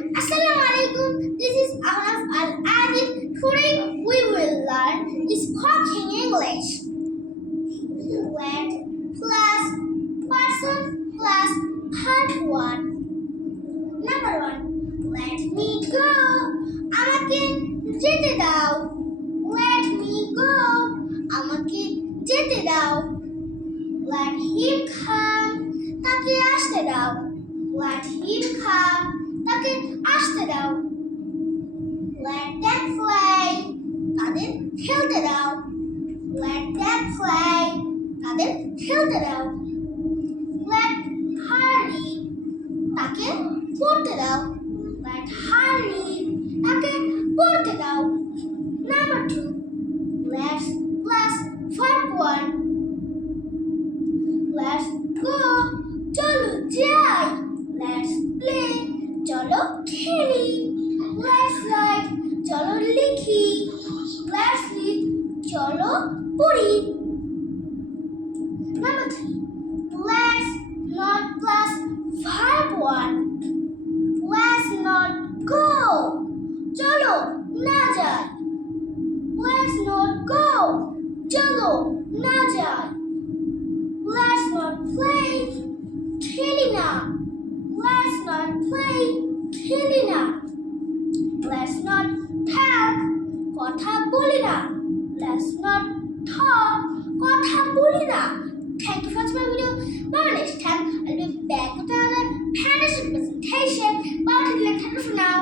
Assalamu alaikum. This is Ahnaf Al Adil. Today we will learn spoken English. Let plus person plus part one. Number one. Let me go. আমাকে যেতে দাও. Let me go. আমাকে যেতে দাও. Let him come. তাকে আসতে দাও. Let him come. তাকে আসতে দাও. Let them play. তাদের খেলতে দাও. Let them play. তাদের খেলতে দাও. Let her read. তাকে পড়তে দাও. Let her read. তাকে পড়তে দাও. Number two. Let's plus verb one. Let's go. চলো যাই. Let's play. চলো খেলি. Let's write. চলো লিখি. Let's read. চলো পড়ি. Number three. Let's not plus verb one. Let's not go. চলো না যাই. Let's not go. চলো না যাই. Let's not play. খেলি না. Let's not play. খেলি না. Let's not talk. কথা বলি না. Let's not talk. কথা বলি না. Thank you for watching my video. Bye next time. I'll be back with another fantasy presentation. Bye till next time for now.